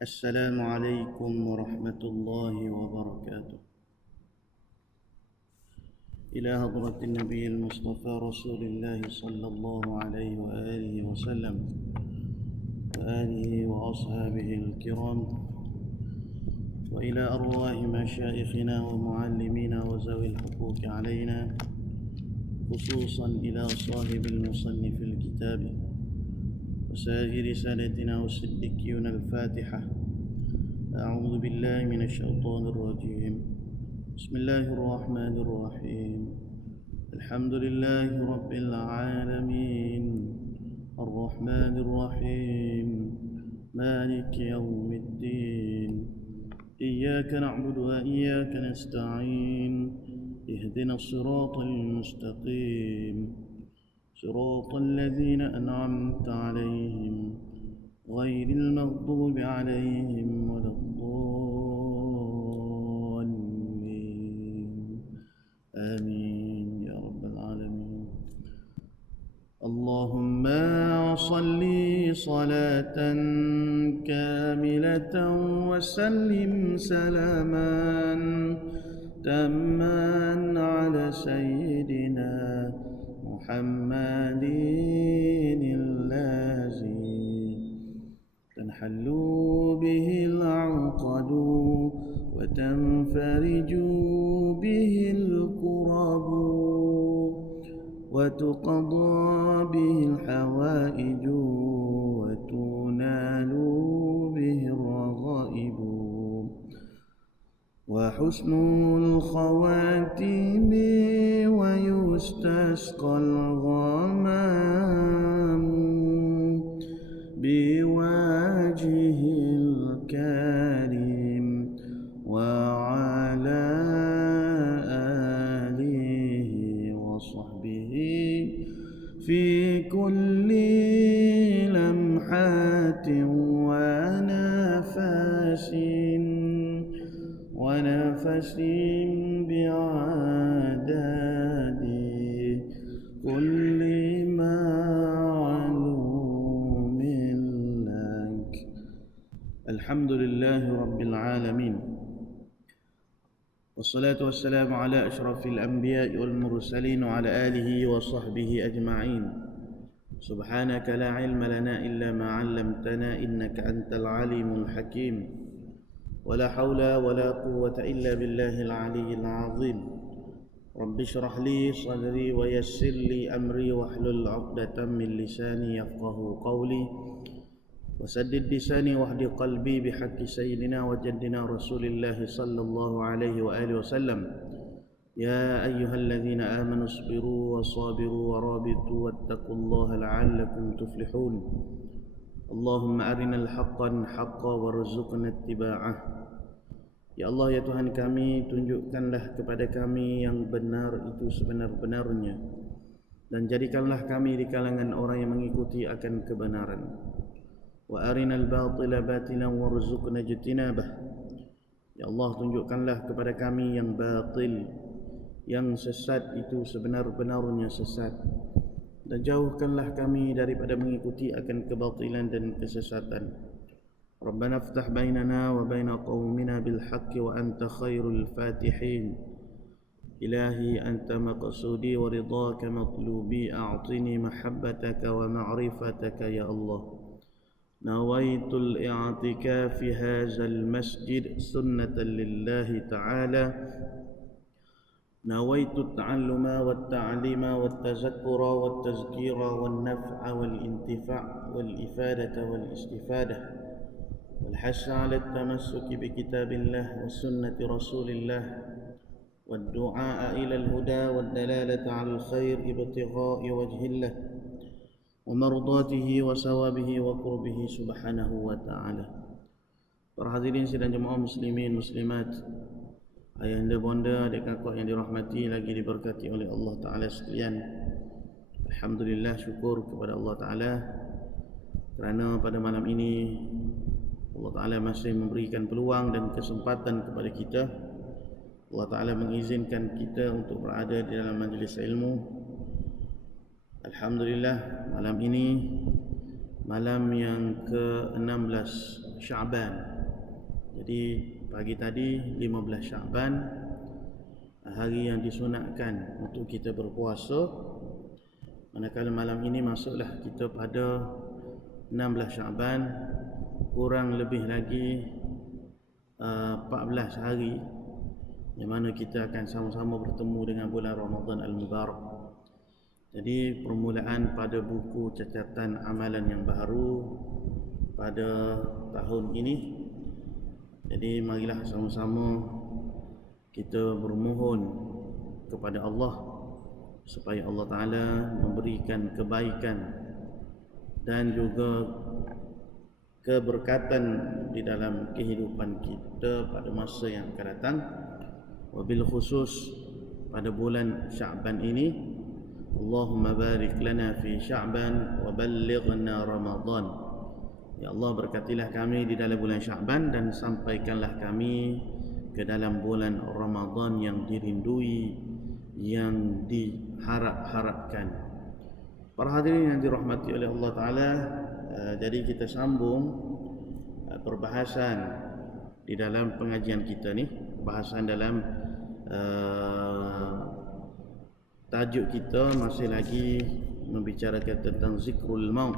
السلام عليكم ورحمة الله وبركاته. إلى حضرة النبي المصطفى رسول الله صلى الله عليه وآله وسلم وآله وأصحابه الكرام، وإلى أرواح مشايخنا ومعلمينا وذوي الحقوق علينا، خصوصا إلى صاحب المصنف الكتاب وسائر سادتنا والصديقين الفاتحة. أعوذ بالله من الشيطان الرجيم. بسم الله الرحمن الرحيم. الحمد لله رب العالمين الرحمن الرحيم مالك يوم الدين، إياك نعبد وإياك نستعين، اهدنا الصراط المستقيم، صراط الذين أنعمت عليهم غير المغضوب عليهم ولا الضالين، آمين يا رب العالمين. اللهم صل صلاة كاملة وسلم سلاما تاما على سيدنا محمد الذي تنحل به العقد وتنفرج به الكرب وتقضى به الحوائج وتنال به الرغائب، وحسن الخواتيم ويستسقى الغمام بوجهه الكريم وعلى آله وصحبه في كل لمحة ونفس بعدد كل معلوم لك. الحمد لله رب العالمين، والصلاة والسلام على أشرف الأنبياء والمرسلين وعلى آله وصحبه أجمعين. سبحانك لا علم لنا إلا ما علمتنا إنك أنت العليم الحكيم، ولا حول ولا قوة إلا بالله العلي العظيم. رب اشرح لي صدري ويسر لي أمري واحلل عقدة من لساني يفقه قولي، وسدد لساني واهد قلبي بحق سيدنا وجدنا رسول الله صلى الله عليه وآله وسلم. يا أيها الذين آمنوا اصبروا وصابروا ورابطوا واتقوا الله لعلكم تفلحون. اللهم أرنا الحق حقا وارزقنا اتباعه. Ya Allah, ya Tuhan kami, tunjukkanlah kepada kami yang benar itu sebenar-benarnya, dan jadikanlah kami di kalangan orang yang mengikuti akan kebenaran. Wa arinal batila batilan warzuqna ijtinabah. Ya Allah, tunjukkanlah kepada kami yang batil, yang sesat itu sebenar-benarnya sesat, dan jauhkanlah kami daripada mengikuti akan kebatilan dan kesesatan. Rabbana aftah bainana wa baina qaumina bil haqqi wa anta khairul fatihin. Ilahi anta maqsudi wa ridaka matlubi, a'tini mahabbataka wa ma'rifataka ya Allah. Nawaitul i'tikaf fi hadzal masjid sunnatan lillahi ta'ala. Nawaitu at-ta'alluma wat-ta'lima wat-tazakkura wat-tazkira wan-naf'a wal-intifa' wal-ifadata wal-istifadah, والحث على التمسك بكتاب الله وسنة رسول الله، والدعاء إلى الهدى والدلالة على الخير ابتغاء وجه الله ومرضاته وثوابه وقربه سبحانه وتعالى. Para hadirin sidang jemaah muslimin muslimat, ayahanda bonda, adik kakak yang dirahmati lagi diberkati oleh Allah Ta'ala sekalian. Alhamdulillah, syukur kepada Allah Ta'ala kerana pada malam ini Allah Ta'ala masih memberikan peluang dan kesempatan kepada kita. Allah Ta'ala mengizinkan kita untuk berada di dalam majlis ilmu. Alhamdulillah, malam ini malam yang ke-16 Sya'ban. Jadi pagi tadi 15 Sya'ban, hari yang disunatkan untuk kita berpuasa. Manakala malam ini masuklah kita pada 16 Sya'ban, kurang lebih lagi 14 hari yang mana kita akan sama-sama bertemu dengan bulan Ramadan Al-Mubarak. Jadi permulaan pada buku catatan amalan yang baru pada tahun ini. Jadi marilah sama-sama kita bermohon kepada Allah supaya Allah Ta'ala memberikan kebaikan dan juga keberkatan di dalam kehidupan kita pada masa yang akan datang. Wabil khusus pada bulan Sya'ban ini, Allahumma barik lana fi Sya'ban wa ballighna Ramadan. Ya Allah, berkatilah kami di dalam bulan Sya'ban dan sampaikanlah kami ke dalam bulan Ramadan yang dirindui, yang diharap-harapkan. Para hadirin yang dirahmati oleh Allah Ta'ala, jadi kita sambung perbahasan di dalam pengajian kita ni, bahasan dalam tajuk kita masih lagi membicarakan tentang zikrul maut.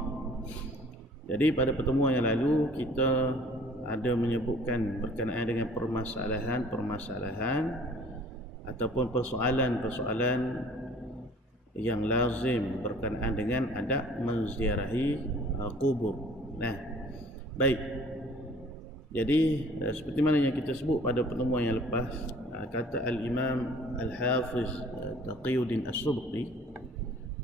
Jadi pada pertemuan yang lalu kita ada menyebutkan berkenaan dengan permasalahan ataupun persoalan-persoalan yang lazim berkenaan dengan adab menziarahi kubur. Nah, baik. Jadi seperti mana yang kita sebut pada pertemuan yang lepas, kata Al-Imam Al-Hafiz Taqiyuddin As-Subki,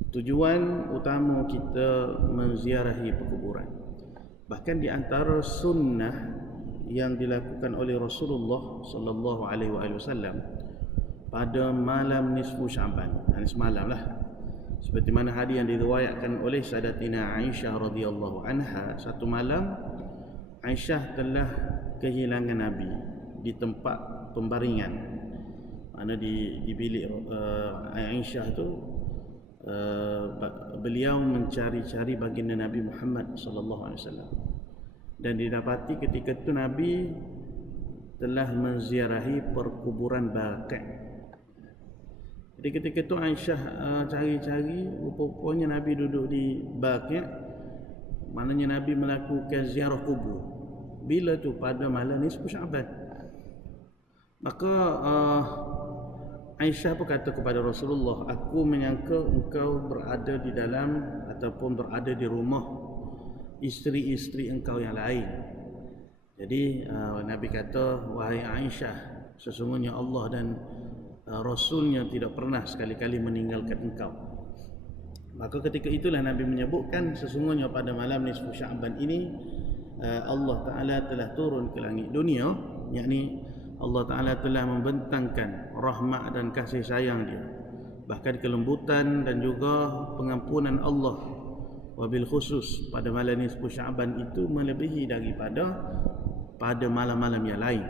tujuan utama kita menziarahi perkuburan, bahkan di antara sunnah yang dilakukan oleh Rasulullah sallallahu alaihi wasallam pada malam nisfu Sya'ban, semalam lah, seperti mana hadis yang diriwayatkan oleh Sayyidatina Aisyah radhiyallahu anha, satu malam Aisyah telah kehilangan Nabi di tempat pembaringan, mana di bilik Aisyah tu beliau mencari-cari baginda Nabi Muhammad sallallahu alaihi wasallam, dan didapati ketika itu Nabi telah menziarahi perkuburan Baqi'. Jadi ketika itu Aisyah cari-cari, rupanya Nabi duduk di Baqi', maknanya Nabi melakukan ziarah kubur. Bila tu? Pada malam nisfu Sya'ban. Maka Aisyah pun kata kepada Rasulullah, aku menyangka engkau berada di dalam ataupun berada di rumah isteri-isteri engkau yang lain. Jadi Nabi kata, wahai Aisyah, sesungguhnya Allah dan Rasulnya tidak pernah sekali-kali meninggalkan engkau. Maka ketika itulah Nabi menyebutkan, sesungguhnya pada malam nisfu Sya'ban ini Allah Ta'ala telah turun ke langit dunia, yakni Allah Ta'ala telah membentangkan rahmat dan kasih sayang dia, bahkan kelembutan dan juga pengampunan Allah. Wabil khusus pada malam nisfu Sya'ban itu melebihi daripada pada malam-malam yang lain.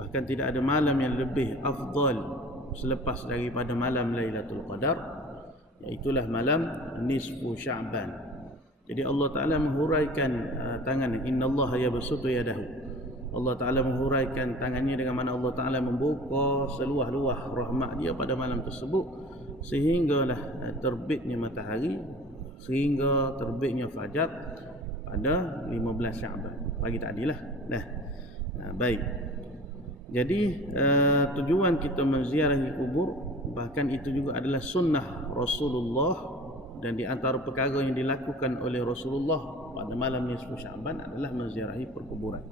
Bahkan tidak ada malam yang lebih afdal selepas daripada malam Lailatul Qadar, iaitulah malam nisfu Sya'ban. Jadi Allah Ta'ala menghuraikan tangan, innallaha yabsutu yadahu. Allah Ta'ala menghuraikan tangannya dengan mana Allah Ta'ala membuka seluah-luah rahmat dia pada malam tersebut, sehinggalah terbitnya matahari, sehingga terbitnya fajar pada 15 Sya'ban, pagi tadilah. Baik. Jadi tujuan kita menziarahi kubur, bahkan itu juga adalah sunnah Rasulullah, dan di antara perkara yang dilakukan oleh Rasulullah pada malam nisfu Sya'ban adalah menziarahi perkuburan.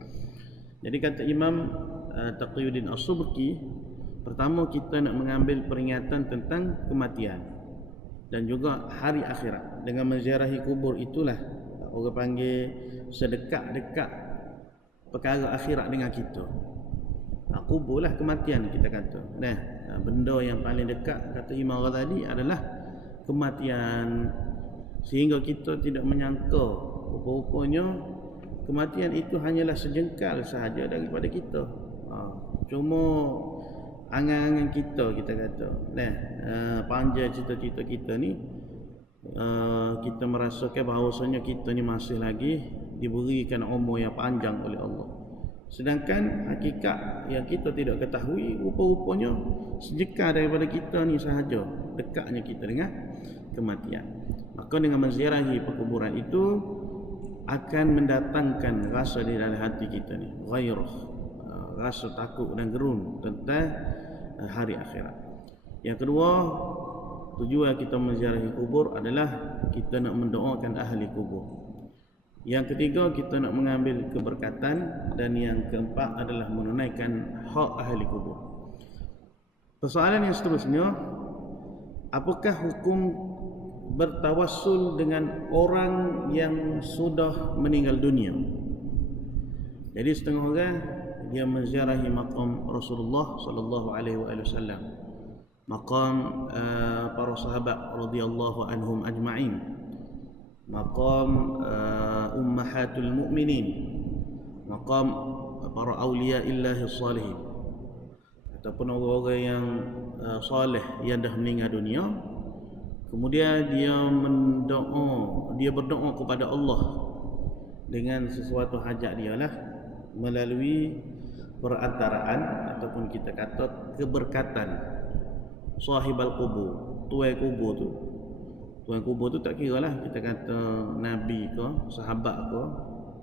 Jadi kata Imam Taqiyuddin As-Subki, pertama kita nak mengambil peringatan tentang kematian dan juga hari akhirat. Dengan menziarahi kubur itulah orang panggil sedekat-dekat perkara akhirat dengan kita. Kubur lah kematian, kita kata. Benda yang paling dekat, kata Imam Ghazali, adalah kematian, sehingga kita tidak menyangka rupa-rupanya kematian itu hanyalah sejengkal sahaja daripada kita. Cuma angan-angan kita kata, panjang cita-cita kita ni, kita merasakan bahawasanya kita ni masih lagi diberikan umur yang panjang oleh Allah. Sedangkan hakikat yang kita tidak ketahui, rupa-rupanya sejeka daripada kita ni sahaja, dekatnya kita dengan kematian. Maka dengan menziarahi perkuburan itu akan mendatangkan rasa di dalam hati kita ni, ghairah, rasa takut dan gerun tentang hari akhirat. Yang kedua, tujuan kita menziarahi kubur adalah kita nak mendoakan ahli kubur. Yang ketiga, kita nak mengambil keberkatan. Dan yang keempat adalah menunaikan hak ahli kubur. Persoalan yang seterusnya, apakah hukum bertawassul dengan orang yang sudah meninggal dunia? Jadi setengah orang dia menziarahi maqam Rasulullah sallallahu alaihi wasallam, maqam para sahabat radhiyallahu anhum ajma'in, maqam ummahatul mu'minin, maqam para awliya illahi salihin, ataupun orang-orang yang salih yang dah meninggal dunia. Kemudian dia berdoa kepada Allah dengan sesuatu hajat dia lah, melalui perantaraan ataupun kita kata keberkatan sahibal kubur, tuai kubur tu. Tuan kubur tu tak kira lah kita kata Nabi ke, sahabat ke,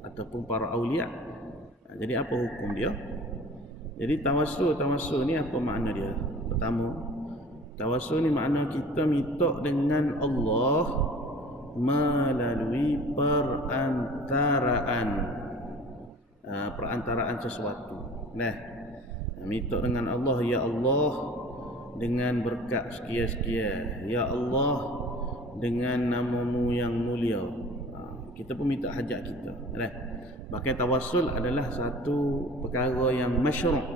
ataupun para awliya. Jadi apa hukum dia? Jadi tawassul ni apa makna dia? Pertama, tawassul ni makna kita minta dengan Allah melalui perantaraan sesuatu. Minta dengan Allah, ya Allah dengan berkat sekian-sekian, ya Allah dengan namamu yang mulia. Kita pun minta hajat kita. Bahkan tawassul adalah satu perkara yang masyru',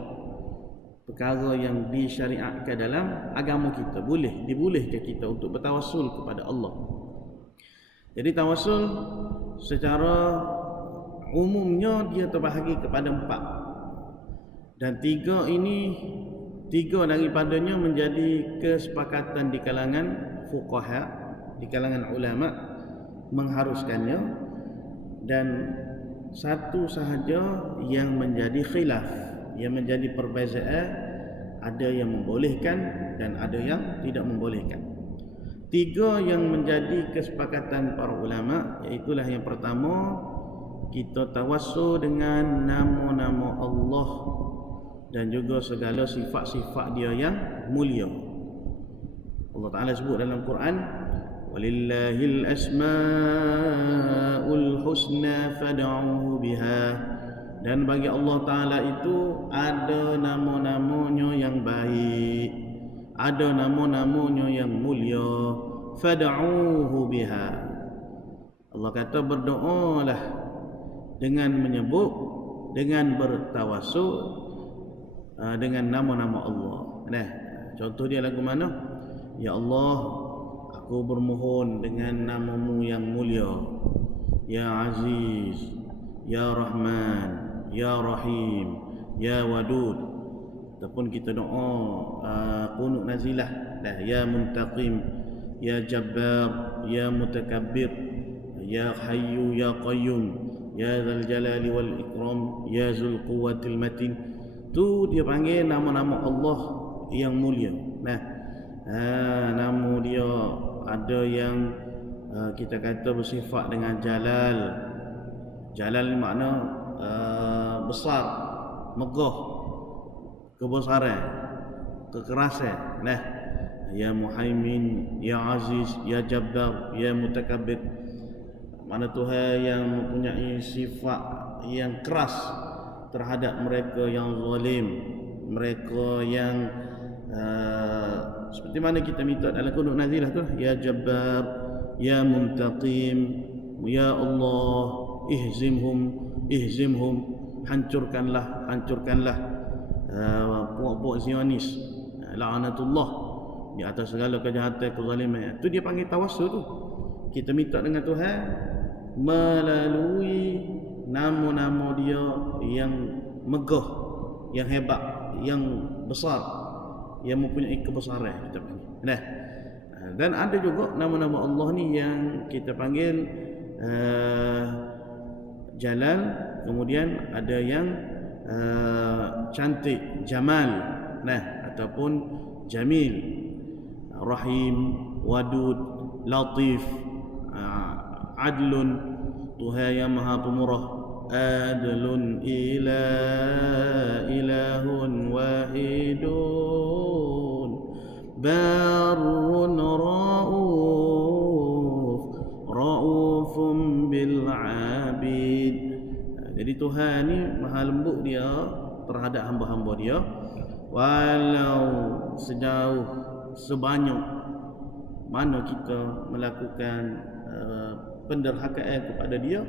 perkara yang disyariatkan dalam agama kita. Dibolehkan kita untuk bertawassul kepada Allah. Jadi tawassul secara umumnya dia terbahagi kepada 4. Dan 3 daripadanya menjadi kesepakatan di kalangan fuqaha, di kalangan ulama mengharuskannya, dan 1 sahaja yang menjadi khilaf, yang menjadi perbezaan, ada yang membolehkan dan ada yang tidak membolehkan. 3 yang menjadi kesepakatan para ulama, iaitulah yang pertama, kita tawassul dengan nama-nama Allah dan juga segala sifat-sifat dia yang mulia. Allah Ta'ala sebut dalam Quran, walillahil asma'ul husna fad'uhu biha. Dan bagi Allah Ta'ala itu ada nama-namanya yang baik, ada nama-namanya yang mulia. Fad'uhu biha. Allah kata berdoalah dengan menyebut, dengan bertawassul dengan nama-nama Allah. Contoh dia lagu mana? Ya Allah, aku bermohon dengan namamu yang mulia, Ya Aziz, Ya Rahman, Ya Rahim, Ya Wadud. Ataupun kita doa qunut nazilah, Ya Muntaqim, Ya Jabbar, Ya Mutakabbir, Ya Hayyu, Ya Qayyum, Ya Dzal Jalali wal Ikram, Ya Dzul Quwwatil Matin. Tu dia panggil nama-nama Allah yang mulia. Nama dia ada yang kita kata bersifat dengan jalal. Jalal ni makna besar, megah, kebesaran, kekerasan. Ya Muhaimin, Ya Aziz, Ya Jabbar, Ya Mutakabbir. Mana Tuhan yang mempunyai sifat yang keras terhadap mereka yang zalim, mereka yang seperti mana kita minta dalam qunut nazilah tu, Ya Jabbar, Ya Muntaqim, Ya Allah ihzimhum, hancurkanlah puak-puak Zionis, la'anatullah, di atas segala kejahatan, kezaliman. Itu dia panggil tawassul tu. Kita minta dengan Tuhan melalui nama-nama dia yang megah, yang hebat, yang besar, yang mempunyai kebesaran, kita panggil. Dan ada juga nama-nama Allah ni yang kita panggil jalal, kemudian ada yang cantik, jamal, ataupun jamil, rahim, wadud, latif, adlun, Tuhan yang maha pemurah, adlun, ilahun wahidun, barun, raufun bil abid. Jadi Tuhan ni maha lembut dia terhadap hamba-hamba dia, walau sejauh sebanyak mana kita melakukan penderhakaan kepada dia,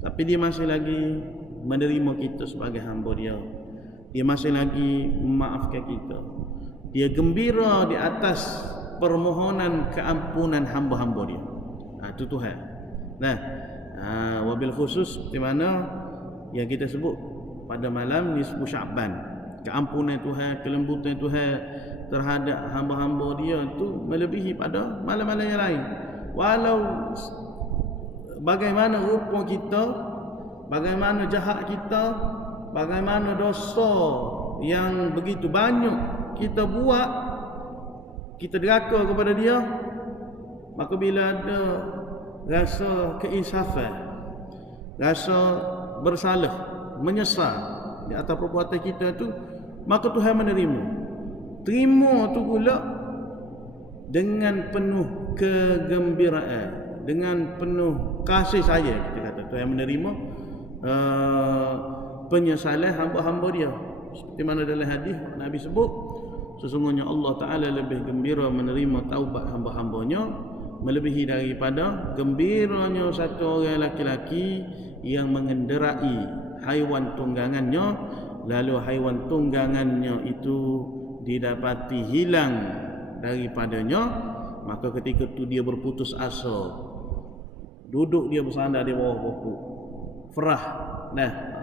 tapi dia masih lagi menerima kita sebagai hamba dia. Dia masih lagi memaafkan kita. Dia gembira di atas permohonan keampunan hamba-hamba dia. Itu Tuhan. Wabil khusus seperti mana yang kita sebut pada malam nisfu Sya'ban, keampunan Tuhan, kelembutan Tuhan terhadap hamba-hamba dia itu melebihi pada malam-malam yang lain. Walau bagaimana rupa kita, bagaimana jahat kita, bagaimana dosa yang begitu banyak kita buat, kita deraka kepada dia, maka bila ada rasa keinsafan, rasa bersalah, menyesal di atas perbuatan kita tu, maka Tuhan menerima. Terima tu pula dengan penuh kegembiraan, dengan penuh kasih sayang. Kita kata Tuhan menerima penyesalan hamba-hamba dia. Seperti mana dalam hadis Nabi sebut, sesungguhnya Allah Ta'ala lebih gembira menerima taubat hamba-hambanya melebihi daripada gembiranya satu orang laki-laki yang mengenderai haiwan tunggangannya, lalu haiwan tunggangannya itu didapati hilang daripadanya, maka ketika itu dia berputus asa, duduk dia bersandar di bawah pokok, ferah,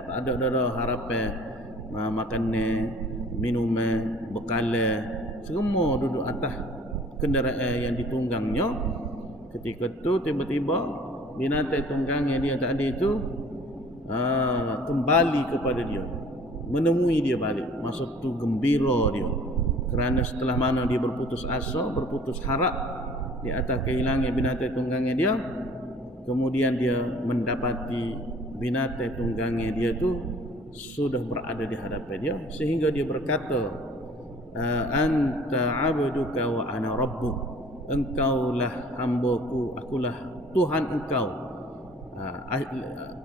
tak ada harapan makanan, minuman, bekalan, semua duduk atas kenderaan yang ditunggangnya. Ketika itu tiba-tiba binatang tunggangnya dia tadi itu kembali kepada dia, menemui dia balik. Masa tu gembira dia, kerana setelah mana dia berputus asa, berputus harap di atas kehilangan binatang tunggangnya dia, kemudian dia mendapati binatang tunggangnya dia tu sudah berada di hadapan dia, sehingga dia berkata, anta abduka wa ana rabbuk, engkaulah hambaku, akulah Tuhan engkau.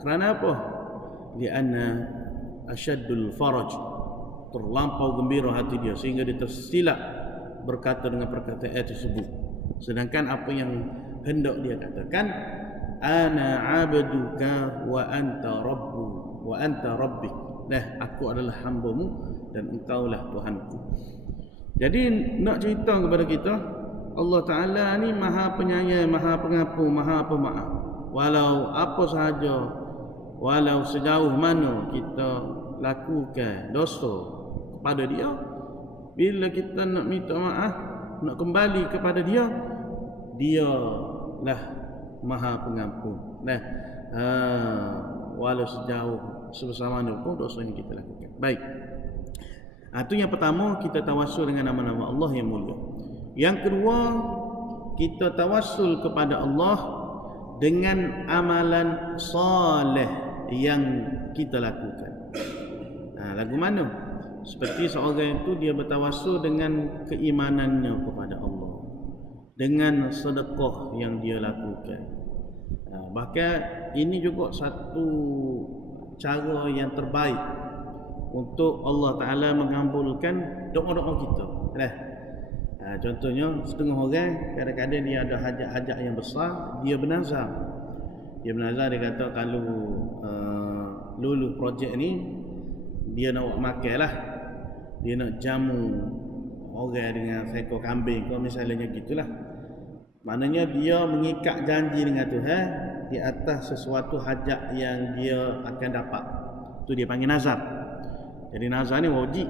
Kerana apa? Lianna asyaddul faraj, terlampau gembira hati dia sehingga dia tersilap berkata dengan perkataan tersebut. Sedangkan apa yang hendak dia katakan, ana abduka wa anta rabbu wa anta rabbik, aku adalah hambamu dan engkaulah Tuhanku. Jadi nak cerita kepada kita, Allah Ta'ala ni maha penyayang, maha pengampun, maha pemaaf. Walau apa sahaja, walau sejauh mana kita lakukan dosa kepada dia, bila kita nak minta maaf, nak kembali kepada dia, dia lah maha pengampun. Walau sejauh sebesar mana pun dosa yang kita lakukan. Baik. Itu yang pertama, kita tawassul dengan nama-nama Allah yang mulia. Yang kedua, kita tawassul kepada Allah dengan amalan soleh yang kita lakukan. Lagu mana? Seperti seorang itu dia bertawassul dengan keimanannya kepada Allah, dengan sedekah yang dia lakukan. Bahkan ini juga satu cara yang terbaik untuk Allah Ta'ala mengabulkan doa-doa kita. Contohnya setengah orang kadang-kadang dia ada hajat-hajat yang besar, dia bernazar. Dia kata kalau lulus projek ni dia nak buat makan lah, dia nak jamu orang dengan seekor kambing, kalau misalnya gitulah. Maknanya dia mengikat janji dengan Tuhan di atas sesuatu hajat yang dia akan dapat. Itu dia panggil nazar. Jadi nazar ni wajib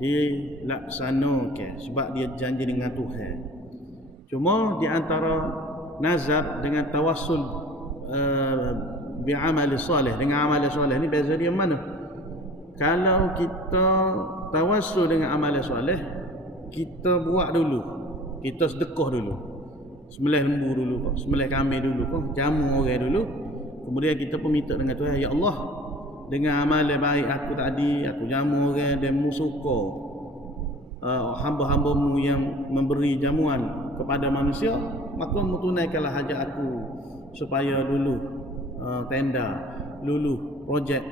dilaksanakan sebab dia janji dengan Tuhan. Cuma di antara nazar dengan tawassul bi'amali salih, dengan amal soleh ni beza dia mana? Kalau kita tawassul dengan amal soleh, kita buat dulu, kita sedekah dulu, sembelih lembu dulu, sembelih kambing dulu, jamu orang dulu, kemudian kita pun minta dengan Tuhan, ya Allah, dengan amal baik aku tadi, aku jamu orang dan mu suka hamba-hambamu yang memberi jamuan kepada manusia, maka mu tunaikanlah hajat aku supaya luluh tenda, luluh projek,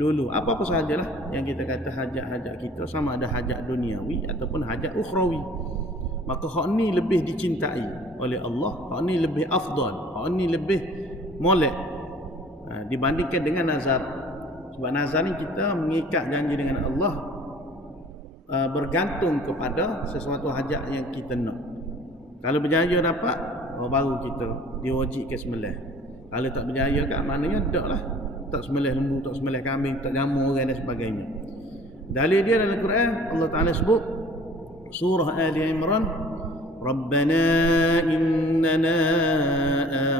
luluh apa-apa sahajalah yang kita kata hajat-hajat kita, sama ada hajat duniawi ataupun hajat ukhrawi. Maka hak ni lebih dicintai oleh Allah, hak ni lebih afdal, hak ni lebih molek dibandingkan dengan nazar. Sebab nazar ni kita mengikat janji dengan Allah bergantung kepada sesuatu hajat yang kita nak. Kalau berjaya dapat, baru kita diwajibkan sembelih. Kalau tak berjaya kat maknanya taklah, tak sembelih lembu, tak sembelih kambing, tak jamu orang dan sebagainya. Dalil dia dalam Quran, Allah Taala sebut surah Ali Imran, Rabbana innana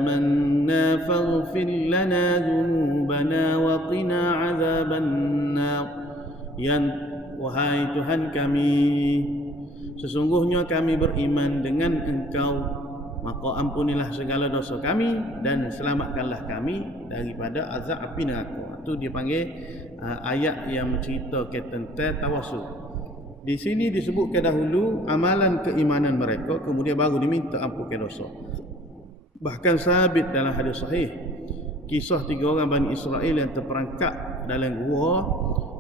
amanna faghfir lana dhunubana wa qina azaban nar. Yang wahai Tuhan kami, sesungguhnya kami beriman dengan Engkau, maka ampunilah segala dosa kami dan selamatkanlah kami daripada azab api neraka. Itu dipanggil ayat yang menceritakan tentang tawassul. Di sini disebutkan dahulu amalan keimanan mereka, kemudian baru diminta ampunkan dosa. Bahkan sabit dalam hadis sahih, kisah 3 orang Bani Israel yang terperangkap dalam gua.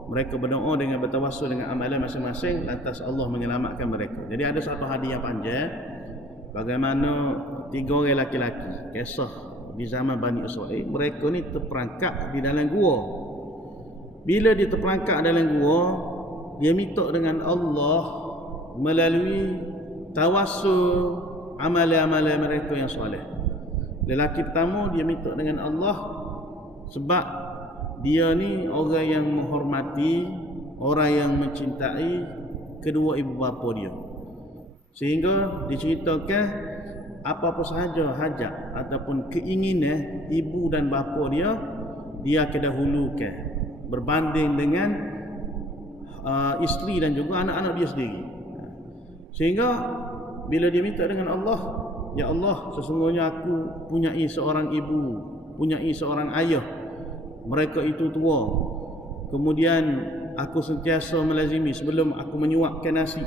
Mereka berdoa dengan bertawassul dengan amalan masing-masing, lantas Allah menyelamatkan mereka. Jadi ada satu hadis yang panjang bagaimana 3 orang laki-laki, kisah di zaman Bani Israel. Mereka ni terperangkap di dalam gua. Bila dia terperangkap dalam gua, dia minta dengan Allah melalui tawassul amalan-amalan mereka yang soleh. Lelaki pertama dia minta dengan Allah sebab dia ni orang yang menghormati, orang yang mencintai kedua ibu bapa dia. Sehingga diceritakan apa-apa sahaja hajat ataupun keinginan ibu dan bapa dia, dia kedahulukan berbanding dengan isteri dan juga anak-anak dia sendiri. Sehingga bila dia minta dengan Allah, ya Allah, sesungguhnya aku punyai seorang ibu, punyai seorang ayah, mereka itu tua. Kemudian aku sentiasa melazimi sebelum aku menyuapkan nasi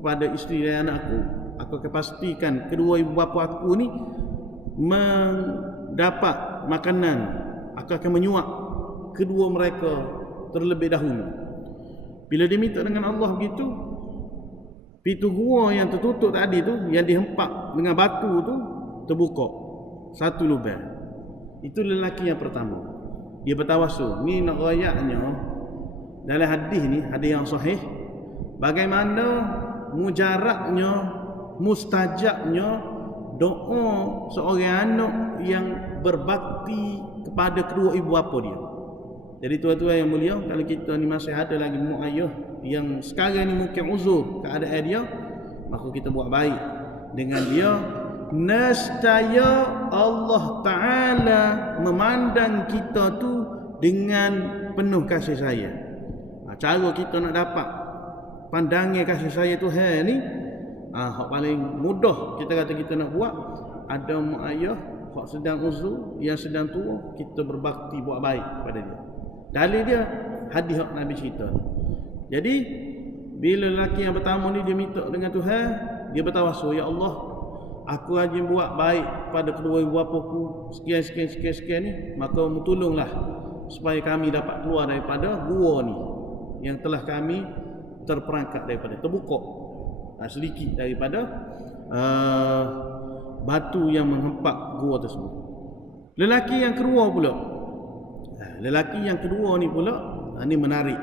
kepada isteri dan anakku, aku akan pastikan kedua ibu bapa aku ni mendapat makanan. Aku akan menyuap kedua mereka terlebih dahulu. Bila dia minta dengan Allah begitu, pintu gua yang tertutup tadi tu, yang dihempak dengan batu tu, terbuka satu lubang. Itu lelaki yang pertama. Dia bertawassul. Ni nak rayaknya dalam hadis ni, hadis yang sahih, bagaimana mujarabnya, mustajabnya doa seorang anak yang berbakti kepada kedua ibu bapa dia. Jadi tuan-tuan yang mulia, kalau kita ni masih ada lagi mak ayah yang sekarang ni mungkin uzur keadaan dia, maka kita buat baik dengan dia. Nescaya Allah Ta'ala memandang kita tu dengan penuh kasih sayang. Cara kita nak dapat pandangan kasih sayang Tuhan ni, hak paling mudah kita kata kita nak buat, ada mak ayah hak sedang uzur, yang sedang tua, kita berbakti buat baik kepada dia. Dalil dia hadis hak Nabi cerita. Jadi bila lelaki yang pertama ni dia minta dengan Tuhan, dia bertawassul, ya Allah, aku rajin buat baik pada kedua ibu bapaku sekian ni, maka tolonglah supaya kami dapat keluar daripada gua ni yang telah kami terperangkap daripada, terbuka sedikit daripada batu yang menghempak gua tersebut. Lelaki yang kedua ni pula, ini menarik.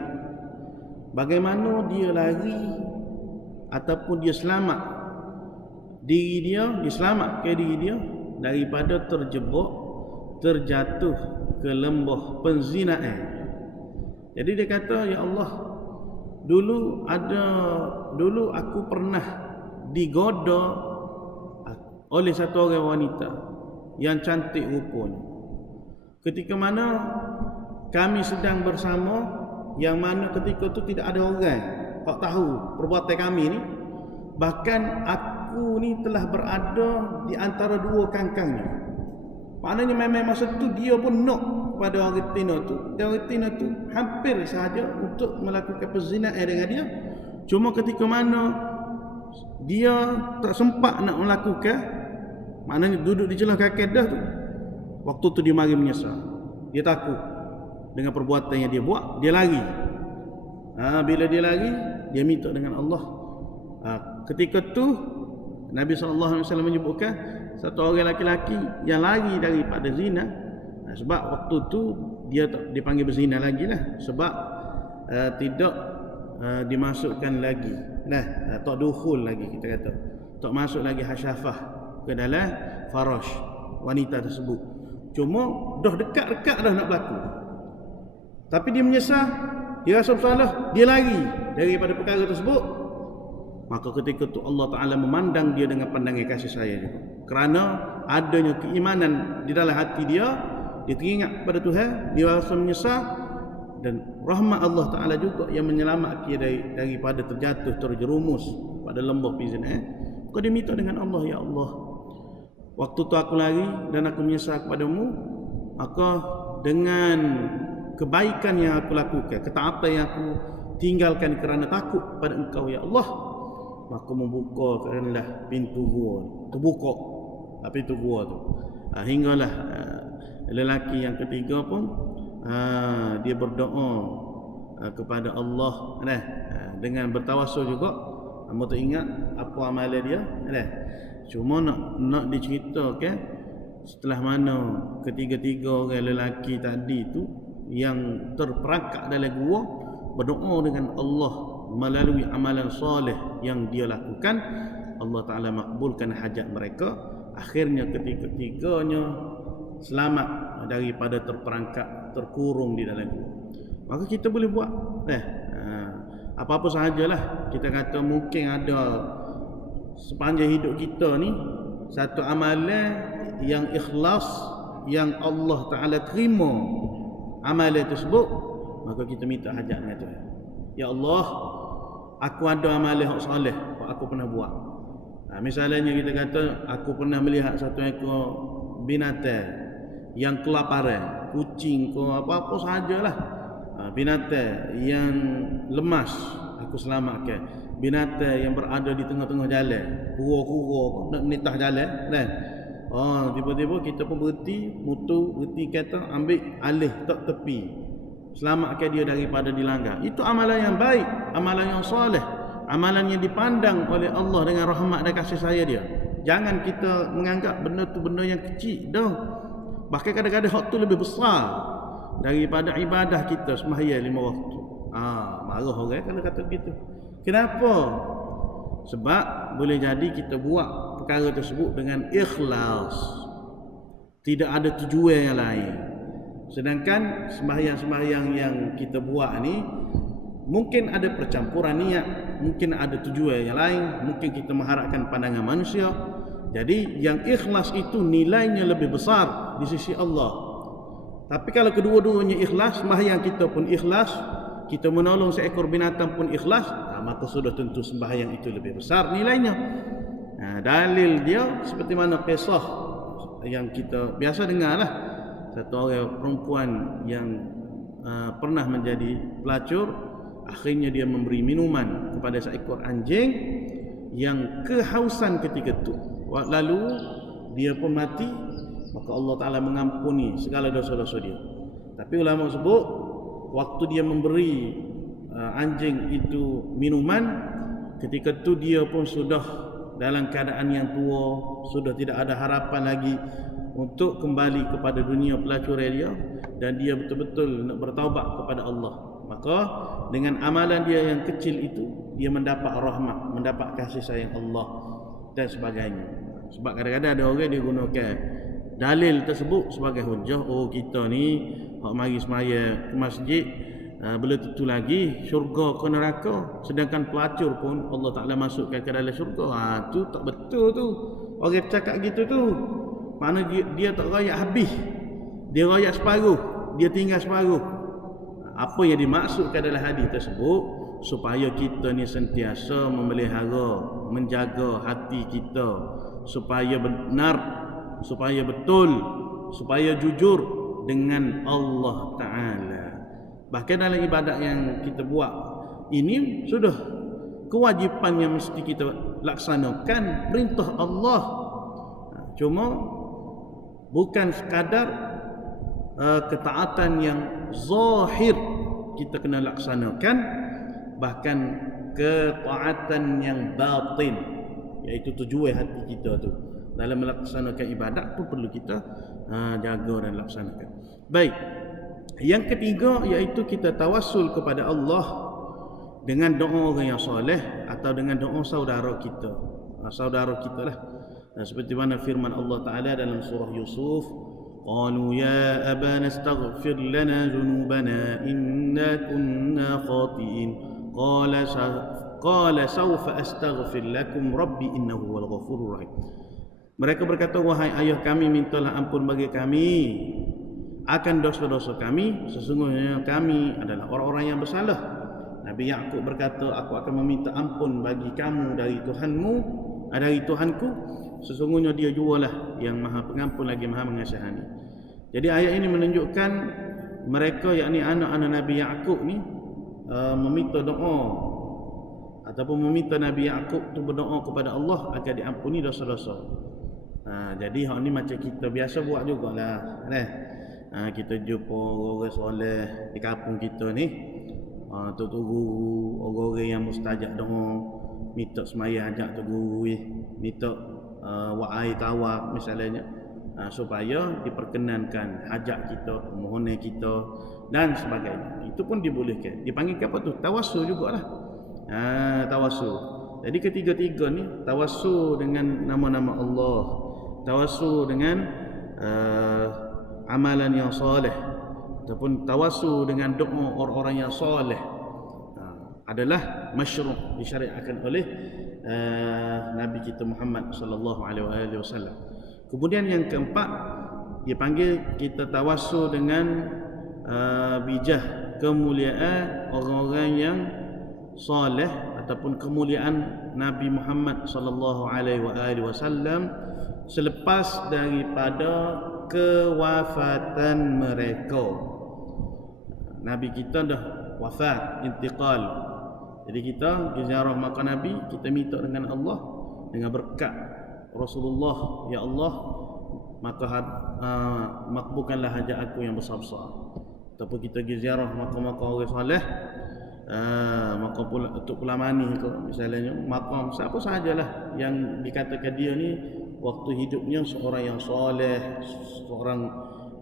Bagaimana dia lari ataupun dia selamat diri dia, diselamatkan diri dia daripada terjatuh ke lembah penzinaan. Jadi dia kata, ya Allah, dulu aku pernah digoda oleh satu orang wanita yang cantik rupanya. ketika mana kami sedang bersama, yang mana ketika tu tidak ada orang tak tahu perbuatan kami ni. Bahkan aku ni telah berada di antara dua kangkangnya. Maknanya memang masa tu dia pun nak pada orang Tina tu. Dan orang Tina tu hampir sahaja untuk melakukan perzinaan dengan dia. Cuma ketika mana dia tak sempat nak melakukan, maknanya duduk di celah kaki dah tu, waktu tu dia mari menyesal. Dia takut dengan perbuatan yang dia buat, dia lari. Bila dia lari, dia minta dengan Allah. Ketika tu Nabi SAW menyebutkan satu orang laki-laki yang lari daripada zina, sebab waktu tu dia tak dipanggil berzina lagi lah, sebab tidak dimasukkan lagi tak dukhul lagi, kita kata tak masuk lagi hasyafah ke dalam farash wanita tersebut. Cuma dah dekat-dekat dah nak berlaku, tapi dia menyesal, dia rasa bersalah, dia lari daripada perkara tersebut. Maka ketika itu Allah Ta'ala memandang dia dengan pandangan kasih sayang juga. Kerana adanya keimanan di dalam hati dia, dia teringat kepada Tuhan, dia rasa menyesal, dan rahmat Allah Ta'ala juga yang menyelamatkan dia daripada terjatuh, terjerumus pada lembah pizin. Maka dia minta dengan Allah, ya Allah, waktu tu aku lari dan aku menyesal kepadamu, maka dengan kebaikan yang aku lakukan, ketaatan yang aku tinggalkan kerana takut pada Engkau, ya Allah, maka membukakanlah pintu gua, terbuka pintu gua tu. Hinggalah lelaki yang ketiga pun dia berdoa kepada Allah dengan bertawassul juga. Kamu tak ingat apa amalan dia cuma nak diceritakan setelah mana ketiga-tiga orang lelaki tadi tu yang terperangkap dalam gua berdoa dengan Allah melalui amalan soleh yang dia lakukan, Allah Ta'ala makbulkan hajat mereka. Akhirnya ketiga-tiganya selamat daripada terperangkap, terkurung di dalam gua. Maka kita boleh buat apa-apa sahajalah. Kita kata mungkin ada sepanjang hidup kita ni satu amalan yang ikhlas, yang Allah Ta'ala terima amalan tersebut, maka kita minta hajat dengan Tuhan. Ya Allah, aku ada amalan hak soleh yang aku pernah buat. Misalnya kita kata aku pernah melihat satu ekor binatang yang kelaparan, kucing ke apa-apa sahajalah, binatang yang lemas aku selamatkan, binatang yang berada di tengah-tengah jalan, kura-kura nak nitah jalan tiba-tiba kita pun berhenti kata ambil alih tak tepi, selamatkan dia daripada dilanggar. Itu amalan yang baik, amalan yang soleh, amalan yang dipandang oleh Allah dengan rahmat dan kasih sayang dia. Jangan kita menganggap benda tu benda yang kecil dah. Bahkan kadang-kadang hak tu lebih besar daripada ibadah kita sembahyang 5 waktu. Marah orang kalau kata begitu. Kenapa? Sebab boleh jadi kita buat perkara tersebut dengan ikhlas, tidak ada tujuan yang lain. Sedangkan sembahyang-sembahyang yang kita buat ni mungkin ada percampuran niat, mungkin ada tujuan yang lain, mungkin kita mengharapkan pandangan manusia. Jadi yang ikhlas itu nilainya lebih besar di sisi Allah. Tapi kalau kedua-duanya ikhlas, sembahyang kita pun ikhlas, kita menolong seekor binatang pun ikhlas, maka sudah tentu sembahyang itu lebih besar nilainya. Dalil dia seperti mana kisah yang kita biasa dengar lah. Satu orang perempuan yang pernah menjadi pelacur, akhirnya dia memberi minuman kepada seekor anjing yang kehausan ketika itu. Lalu dia pun mati, maka Allah Ta'ala mengampuni segala dosa-dosa dia. Tapi ulama sebut, waktu dia memberi anjing itu minuman, ketika itu dia pun sudah dalam keadaan yang tua, sudah tidak ada harapan lagi untuk kembali kepada dunia pelacuran dia, dan dia betul-betul nak bertaubat kepada Allah. Maka dengan amalan dia yang kecil itu, dia mendapat rahmat, mendapat kasih sayang Allah dan sebagainya. Sebab kadang-kadang ada orang dia gunakan dalil tersebut sebagai hujah, kita ni hak mari semaya ke masjid belum tentu lagi syurga ke neraka, sedangkan pelacur pun Allah Ta'ala masukkan ke dalam syurga. Tu tak betul tu. Orang cakap gitu tu, mana dia tak rayak habis dia royak separuh, dia tinggal separuh. Apa yang dimaksudkan dalam hadis tersebut, supaya kita ni sentiasa memelihara, menjaga hati kita supaya benar, supaya betul, supaya jujur dengan Allah Ta'ala. Bahkan dalam ibadat yang kita buat ini sudah kewajipan yang mesti kita laksanakan, perintah Allah. Cuma bukan sekadar ketaatan yang zahir kita kena laksanakan, bahkan ketaatan yang batin, iaitu tujuan hati kita tu dalam melaksanakan ibadat pun perlu kita jaga dan laksanakan. Baik, yang ketiga iaitu kita tawassul kepada Allah dengan doa orang yang soleh atau dengan doa saudara kita. Saudara kita lah. Seperti mana firman Allah Ta'ala dalam surah Yusuf, qalu ya abana astaghfir lana dhunubana inna kunna khati'in qala sawfa astaghfir lakum rabbi innahu wal ghafurur rahim. Mereka berkata, wahai ayah kami, mintalah ampun bagi kami akan dosa-dosa kami, sesungguhnya kami adalah orang-orang yang bersalah. Nabi Yaqub berkata, aku akan meminta ampun bagi kamu dari Tuhanmu, dari Tuhanku, sesungguhnya dia jualah yang maha pengampun lagi maha mengasihani. Jadi ayat ini menunjukkan mereka, yakni anak-anak Nabi Yaqub ni meminta doa ataupun meminta Nabi Yaqub tu berdoa kepada Allah agar diampuni dosa-dosa. Jadi hak ni macam kita biasa buat jugalah, kita jumpa orang soleh di kampung kita ni, tok guru, orang-orang yang mustajab doa, minta semaya ajak tok guru, minta wa'ai tawaf misalnya, supaya diperkenankan hajat kita, permohonan kita dan sebagainya. Itu pun dibolehkan. Dipanggil apa tu? Tawassul jugalah. Tawassul. Jadi ketiga-tiga ni, tawassul dengan nama-nama Allah, tawassul dengan amalan yang soleh, ataupun tawassul dengan doa orang-orang yang soleh, adalah masyru', disyariatkan oleh Nabi kita Muhammad sallallahu alaihi wasallam. Kemudian yang keempat, dia panggil kita tawassul dengan bijah, kemuliaan orang-orang yang soleh ataupun kemuliaan Nabi Muhammad sallallahu alaihi wasallam selepas daripada kewafatan mereka. Nabi kita dah wafat, intiqal. Jadi kita ziarah makam Nabi, kita minta dengan Allah, dengan berkat Rasulullah, ya Allah, maka makbulkanlah hajat aku yang besar-besar. Ataupun kita pergi ziarah makam-makam orang soleh, makam pula Tok Pulamani tu misalnya, makam siapa sahajalah yang dikatakan dia ni waktu hidupnya seorang yang soleh, seorang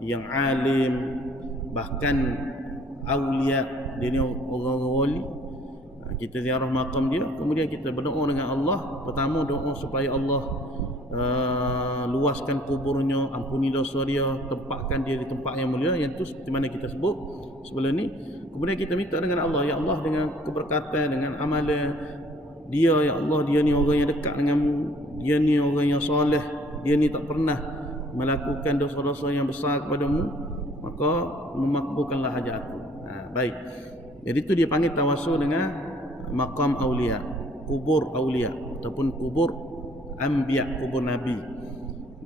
yang alim, bahkan awliya, dia ni orang-orang wali. Kita ziarah makam dia, kemudian kita berdoa dengan Allah. Pertama doa supaya Allah luaskan kuburnya, ampuni dosa dia, tempatkan dia di tempat yang mulia, yang tu seperti mana kita sebut sebelum ni. Kemudian kita minta dengan Allah, ya Allah, dengan keberkatan, dengan amalan dia, ya Allah, dia ni orang yang dekat denganmu, dia ni orang yang soleh, dia ni tak pernah melakukan dosa-dosa yang besar kepadamu, maka memakbulkanlah hajat aku. Baik. Jadi itu dia panggil tawassul dengan maqam awliya, kubur awliya ataupun kubur anbiya, kubur nabi.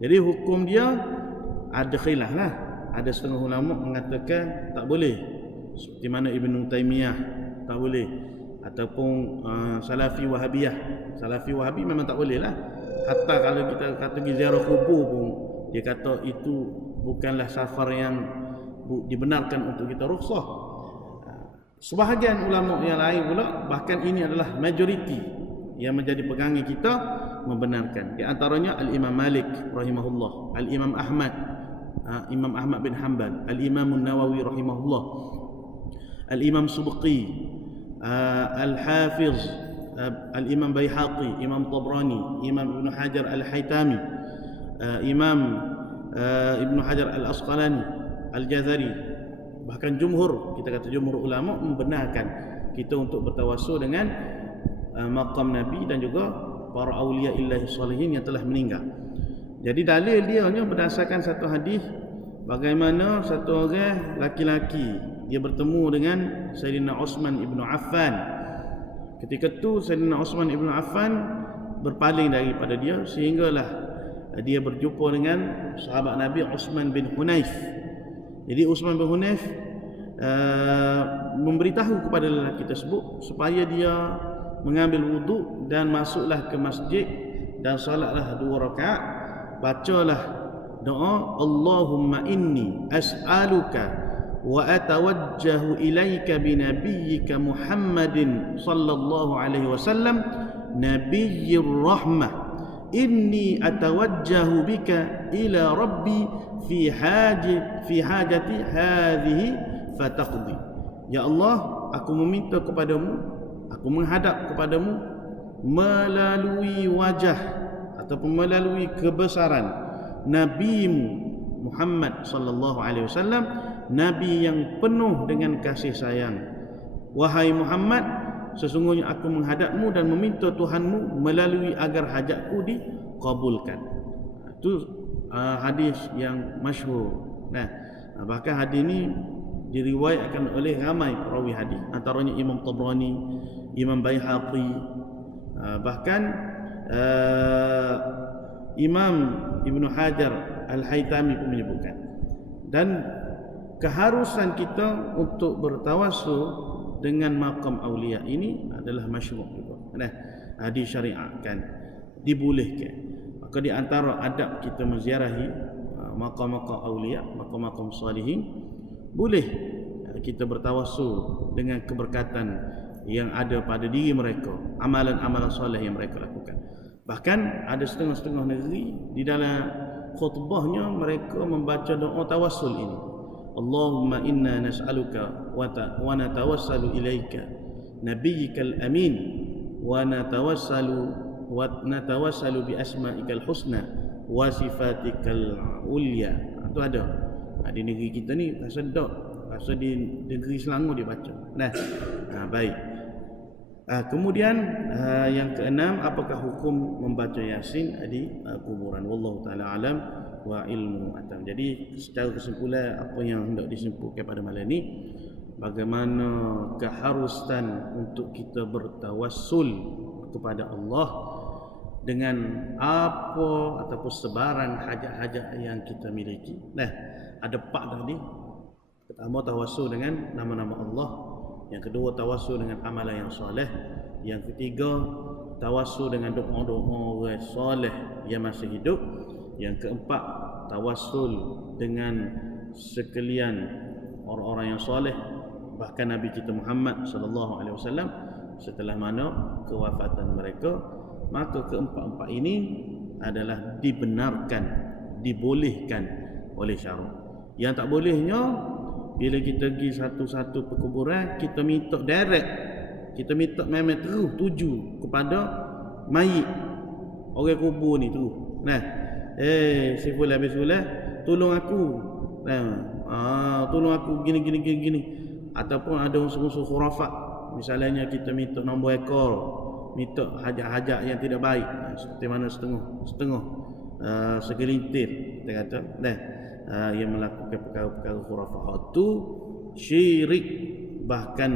Jadi hukum dia ada khilaf lah. Ada setengah ulama mengatakan tak boleh, seperti mana Ibn Taymiyah tak boleh, ataupun Salafi Wahabiyah. Salafi Wahabi memang tak boleh lah. Hatta kalau kita kata ziarah kubur pun, dia kata itu bukanlah safar yang dibenarkan untuk kita rukhsah. Sebahagian ulama yang lain pula, bahkan ini adalah majoriti yang menjadi pegangan kita, membenarkan. Di antaranya Al-Imam Malik rahimahullah, Al-Imam Ahmad, Imam Ahmad bin Hanbal, Al-Imam Nawawi rahimahullah, Al-Imam Subqi, Al-Hafiz, Al-Imam Baihaqi, Imam Tabrani, Imam Ibn Hajar Al-Haytami, Imam Ibn Hajar Al-Asqalani, Al-Jazari. Bahkan jumhur, kita kata jumhur ulama membenarkan kita untuk bertawassul dengan maqam Nabi dan juga para awliya illahi salihin yang telah meninggal. Jadi dalil dia hanya berdasarkan satu hadis bagaimana satu orang laki-laki dia bertemu dengan Sayyidina Uthman ibn Affan. Ketika itu Sayyidina Uthman ibn Affan berpaling daripada dia, sehinggalah dia berjumpa dengan sahabat Nabi Uthman bin Hunayf. Jadi Uthman bin Hunayf memberitahu kepada lelaki tersebut supaya dia mengambil wuduk dan masuklah ke masjid dan salatlah 2 rakaat, bacalah doa Allahumma inni as'aluka wa atawajjahu ilaika binabiyyika Muhammadin sallallahu alaihi wasallam nabiyyir rahmah inni atawajjahu bika ila rabbi fi hajati hadhihi fataqdi. Ya Allah, aku meminta kepadamu, aku menghadap kepadamu melalui wajah ataupun melalui kebesaran Nabi-Mu Muhammad sallallahu alaihi wasallam, nabi yang penuh dengan kasih sayang. Wahai Muhammad, sesungguhnya aku menghadapmu dan meminta Tuhanmu melalui agar hajatku dikabulkan. Itu hadis yang masyhur. Nah, bahkan hadis ini diriwayatkan oleh ramai perawi hadis, antaranya Imam Tabrani, Imam Baihaqi, bahkan Imam Ibn Hajar Al-Haytami pun menyebutkan. Dan keharusan kita untuk bertawassul dengan makam aulia ini adalah masyru' juga. Nah, disyariatkan, dibolehkan. Maka di antara adab kita menziarahi makam-makam aulia, makam-makam salihin, boleh kita bertawassul dengan keberkatan yang ada pada diri mereka, amalan-amalan soleh yang mereka lakukan. Bahkan ada setengah-setengah negeri di dalam khutbahnya mereka membaca doa tawassul ini. Allahumma inna nas'aluka wa natawassalu ilaika nabiyyikal amin wa natawassalu bi asma'ikal husna wa sifatikal ulya. Itu ada. Di negeri kita ni rasa tak, rasa di negeri Selangor dia baca. Nah, baik. Kemudian yang keenam, apakah hukum membaca Yasin di kuburan? Wallahu taala alam wa ilmu atam. Jadi secara kesimpulan apa yang hendak disimpulkan pada malam ini, bagaimana keharusan untuk kita bertawassul kepada Allah dengan apa ataupun sebarang hajat-hajat yang kita miliki. Nah, ada 4 tadi. Pertama, tawassul dengan nama-nama Allah. Yang kedua, tawassul dengan amalan yang soleh. Yang ketiga, tawassul dengan doa-doa orang soleh yang masih hidup. Yang keempat, tawassul dengan sekalian orang-orang yang soleh, bahkan Nabi kita Muhammad sallallahu alaihi wasallam setelah mana kewafatan mereka. Maka keempat-empat ini adalah dibenarkan, dibolehkan oleh syarak. Yang tak bolehnya, bila kita pergi satu-satu perkuburan, kita minta direct, kita minta memang terus tuju kepada mayit orang kubur ni terus. Nah, si fulan bin fulan, tolong aku. Nah, tolong aku gini. Ataupun ada unsur-unsur khurafat. Misalnya kita minta nombor ekor, minta hajat-hajat yang tidak baik, seperti mana setengah segelintir kita kata, yang melakukan perkara-perkara khurafat itu syirik, bahkan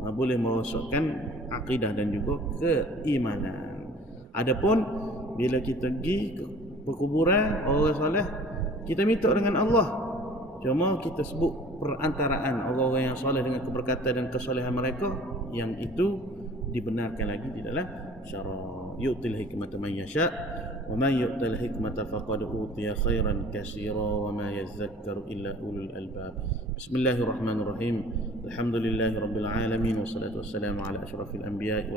boleh merosakkan akidah dan juga keimanan. Adapun bila kita pergi ke perkuburan orang soleh, kita minta dengan Allah, cuma kita sebut perantaraan orang-orang yang soleh dengan keberkatan dan kesolehan mereka, yang itu dibenarkan lagi di dalam syarak. Yu'til hikmata man yasha wa man yu'tal hikmata faqad utiya khairan katsira wa ma yadhakkaru illa ulul albab. Bismillahirrahmanirrahim. Alhamdulillahirabbil alamin wassalatu wassalamu ala asyrafil anbiya'i